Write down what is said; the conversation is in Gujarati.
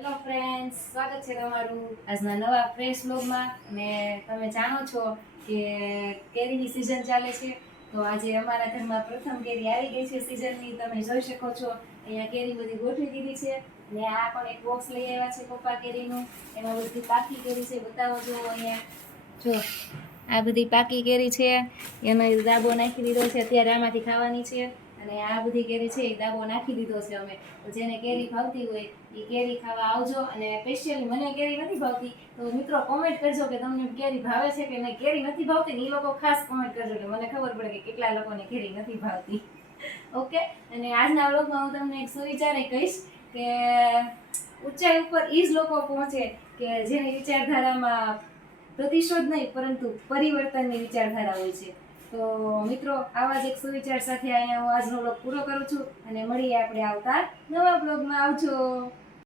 હેલો ફ્રેન્ડ્સ, સ્વાગત છે તમારું આજના નવા ફ્રેશ બ્લોગમાં. અને તમે જાણો છો કે કેરીની સિઝન ચાલે છે, તો આજે અમારા ઘરમાં પ્રથમ કેરી આવી ગઈ છે સિઝનની. તમે જોઈ શકો છો અહીંયા કેરી બધી ગોઠવી દીધી છે. અને આ પણ એક બોક્સ લઈ આવ્યા છે પપ્પા કેરીનું, એમાં બધી પાકી કેરી છે. બતાવો જો અહીંયા, જો આ બધી પાકી કેરી છે, એનો દાબો નાખી દીધો છે. અત્યારે આમાંથી ખાવાની છે. અને આ બધી કેરી છે એ દાબો નાખી દીધો છે અમે. તો જેને કેરી ભાવતી હોય એ કેરી ખાવા આવજો. અને સ્પેશિયલી મને કેરી નથી ભાવતી તો મિત્રો કોમેન્ટ કરજો કે તમને કેરી ભાવે છે કે નહીં. કેરી નથી ભાવતી ને એ લોકો ખાસ કોમેન્ટ કરજો એટલે મને ખબર પડે કે કેટલા લોકોને કેરી નથી ભાવતી. ઓકે, અને આજના વ્લોગમાં હું તમને એક સુવિચારે કહીશ કે ઊંચાઈ ઉપર એ જ લોકો પહોંચે કે જેની વિચારધારામાં પ્રતિશોધ નહીં પરંતુ પરિવર્તનની વિચારધારા હોય છે. તો મિત્રો, આવા જ એક સુવિચાર સાથે અહીંયા હું આજનો વ્લોગ પૂરો કરું છું અને મળીએ આપણે આવતા નવા વ્લોગમાં. આવજો.